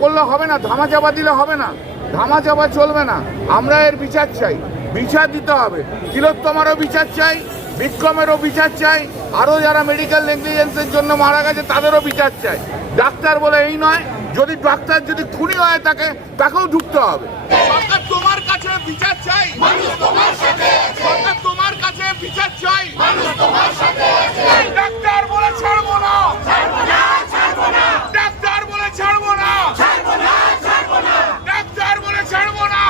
করলে হবে না ধামা চাপা দিলে হবে না ধামা চাপা চলবে না। আমরা এর বিচার চাই, বিচার দিতে হবে। তিলোত্তমারও বিচার চাই, বিক্রমেরও বিচার চাই, আরও যারা মেডিকেল নেগলিজেন্সের জন্য মারা গেছে, তাদেরও বিচার চাই। ডাক্তার বলে এই নয়, যদি ডাক্তার যদি খুনি হয় তাকে তাকেও ঢুকতে হবে। সরকার তোমার কাছে বিচার চাই সরকার তোমার কাছে বিচার চাই ডাক্তার বলে ছাড়বো না ডাক্তার বলে ছাড়বো না ডাক্তার বলে ছাড়বো না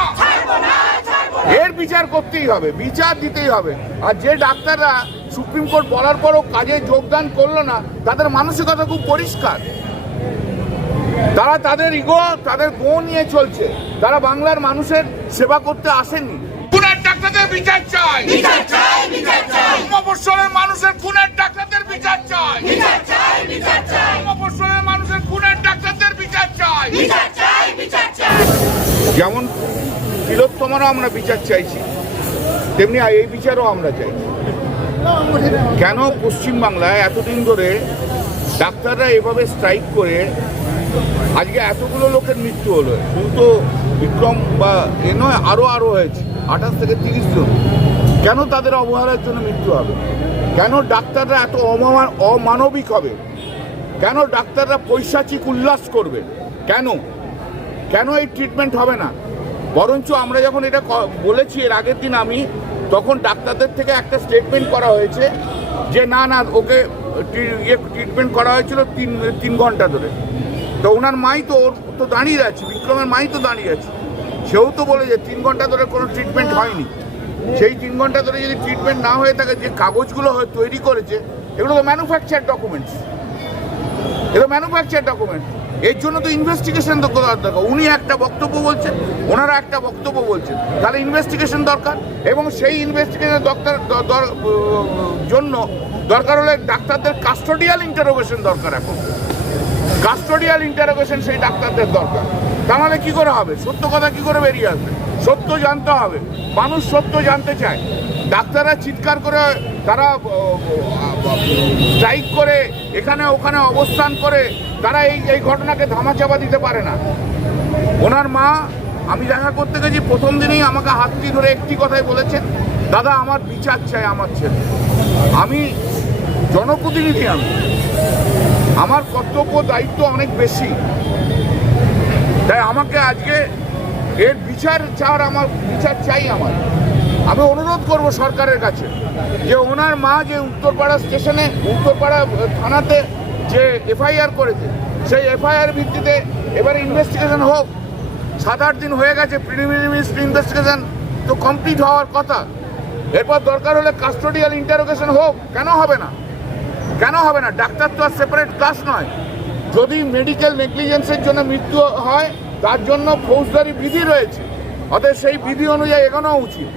এর বিচার করতেই হবে বিচার দিতেই হবে। আর যে ডাক্তাররা সুপ্রিম কোর্ট বলার পরও কাজে যোগদান করল না তাদের মানসিকতা খুব পরিষ্কার। তারা তাদের ইগো তাদের গো নিয়ে চলছে। তারা বাংলার মানুষের সেবা করতে আসেনি। খুনের ডাক্তারদের বিচার চাই। বিচার চাই বিচার চাই। মফস্বলের মানুষের খুনের ডাক্তারদের বিচার চাই। বিচার চাই বিচার চাই। মফস্বলের মানুষের খুনের ডাক্তারদের বিচার চাই। বিচার চাই বিচার চাই। যেমন তিলোত্তমারও আমরা বিচার চাইছি। তেমনি এই বিচারও আমরা চাইছি কেন পশ্চিমবাংলায় এতদিন ধরে ডাক্তাররা এভাবে স্ট্রাইক করে আজকে এতগুলো লোকের মৃত্যু হলো? তো বিক্রম বা এ নয় আরও আরও হয়েছে, আঠাশ থেকে তিরিশ জন। কেন তাদের অবহেলার জন্য মৃত্যু হবে? কেন ডাক্তাররা এত অমান অমানবিক হবে? কেন ডাক্তাররা পৈশাচিক উল্লাস করবে? কেন? কেন এই ট্রিটমেন্ট হবে না? বরঞ্চ আমরা যখন এটা বলেছি এর আগের দিন আমি তখন ডাক্তারদের থেকে একটা স্টেটমেন্ট করা হয়েছে যে, না না, ওকে ইয়ে ট্রিটমেন্ট করা হয়েছিল তিন তিন ঘণ্টা ধরে। তো ওনার মাই তো ওর তো দাঁড়িয়ে আছে, বিক্রমের মাই তো দাঁড়িয়ে আছে। সেও তো বলে যে, তিন ঘণ্টা ধরে কোনো ট্রিটমেন্ট হয়নি। সেই তিন ঘণ্টা ধরে যদি ট্রিটমেন্ট না হয়ে থাকে, যে কাগজগুলো হয়ে তৈরি করেছে, এগুলো তো ম্যানুফ্যাকচার ডকুমেন্টস এগুলো ম্যানুফ্যাকচার ডকুমেন্ট এর জন্য তো ইনভেস্টিগেশন তো করার দরকার। উনি একটা বক্তব্য বলছেন, ওনারা একটা বক্তব্য বলছেন। তাহলে ইনভেস্টিগেশন দরকার এবং সেই ইনভেস্টিগেশন দরকার জন্য দরকার হলে ডাক্তারদের কাস্টোডিয়াল ইন্টারোগেশন দরকার এখন। কাস্টোডিয়াল ইন্টারোগেশন সেই ডাক্তারদের দরকার। তাহলে কি করে হবে? সত্য কথা কি করে বেরিয়ে আসবে? সত্য জানতে হবে। মানুষ সত্য জানতে চায়। ডাক্তাররা চিৎকার করে তারা স্ট্রাইক করে, এখানে ওখানে অবস্থান করে, তারা এই এই ঘটনাকে ধামাচাপা দিতে পারে না। ওনার মা, আমি দেখা করতে গেছি, প্রথম দিনেই আমাকে হাতটি ধরে একটি কথাই বলেছেন দাদা, আমার বিচার চাই আমার ছেলে। আমি জনপ্রতিনিধি আমি। আমার কর্তব্য, দায়িত্ব অনেক বেশি। তাই আমাকে আজকে এর বিচার চাওয়ার আমার, বিচার চাই আমার। আমি অনুরোধ করব সরকারের কাছে যে ওনার মা যে উত্তরপাড়া স্টেশনে, উত্তরপাড়া থানাতে যে এফআইআর করেছে, সেই এফআইআর ভিত্তিতে এবার ইনভেস্টিগেশন হোক। সাত, আট দিন হয়ে গেছে ইনভেস্টিগেশন তো কমপ্লিট হওয়ার কথা। এরপর দরকার হলে কাস্টোডিয়াল ইন্টারোগেশন হোক, কেন হবে না? কেন হবে না? ডাক্তার তো আর সেপারেট ক্লাস নয়। যদি মেডিকেল নেগলিজেন্সের জন্য মৃত্যু হয়, তার জন্য ফৌজদারি বিধি রয়েছে। অতএব সেই বিধি অনুযায়ী এগোনো উচিত।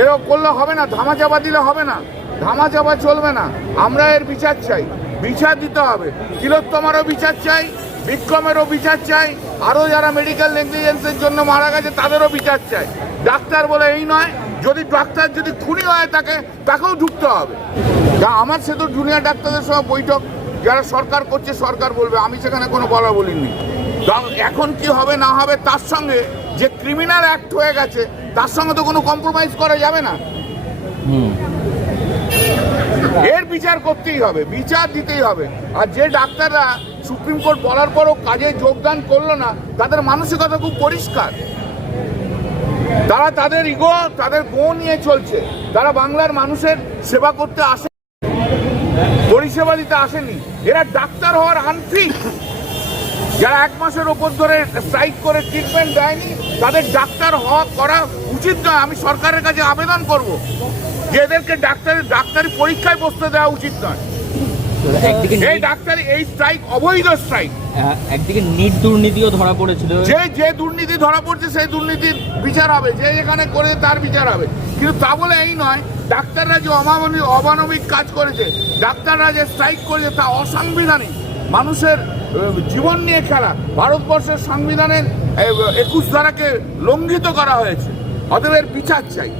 এরকম করলে হবে না ধামা চাপা দিলে হবে না ধামা চাপা চলবে না। আমরা এর বিচার চাই, বিচার দিতে হবে। তিলোত্তমারও বিচার চাই, বিক্রমেরও বিচার চাই, আরও যারা মেডিকেল নেগলিজেন্সের জন্য মারা গেছে তাদেরও বিচার চাই। ডাক্তার বলে এই নয়, যদি ডাক্তার যদি খুনি হয় তাকে, তাকেও ঢুকতে হবে। আমার সে তো জুনিয়র ডাক্তারদের সঙ্গে বৈঠক, যারা সরকার করছে সরকার বলবে, আমি সেখানে কোনো বলা বলিনি। এখন কি হবে না হবে তার সঙ্গে যে ক্রিমিনাল অ্যাক্ট হয়ে গেছে তার সঙ্গে তো কোনো কম্প্রোমাইজ করা যাবে না। এর বিচার করতেই হবে বিচার দিতেই হবে। আর যে ডাক্তাররা সুপ্রিম কোর্ট বলার পরও কাজে যোগদান করল না তাদের মানসিকতা খুব পরিষ্কার। তারা তাদের ইগো তাদের গো নিয়ে চলছে। তারা বাংলার মানুষের সেবা করতে আসে পরিষেবা দিতে আসেনি। এরা ডাক্তার হওয়ার আনফিট যারা এক মাসের ওপর ধরে স্ট্রাইক করে ট্রিটমেন্ট দেয়নি তাদের ডাক্তার হওয়া করা উচিত নয়। আমি সরকারের কাছে আবেদন করব। যে এদেরকে ডাক্তারি ডাক্তারি পরীক্ষায় বসতে দেওয়া উচিত নয়। এই ডাক্তারি এই স্ট্রাইক অবৈধ স্ট্রাইক আহ, একদিকে নিট দুর্নীতিও ধরা পড়েছিল। যে যে দুর্নীতি ধরা পড়ছে সেই দুর্নীতির বিচার হবে। যে এখানে করে তার বিচার হবে। কিন্তু তা বলে এই নয় ডাক্তাররা যে অমানবিক অমানবিক কাজ করেছে ডাক্তাররা যে স্ট্রাইক করেছে তা অসাংবিধানিক। মানুষের জীবন নিয়ে খেলা। ভারতবর্ষের সংবিধানের একুশ ধারাকে লঙ্ঘিত করা হয়েছে। অতএব এর বিচার চাই।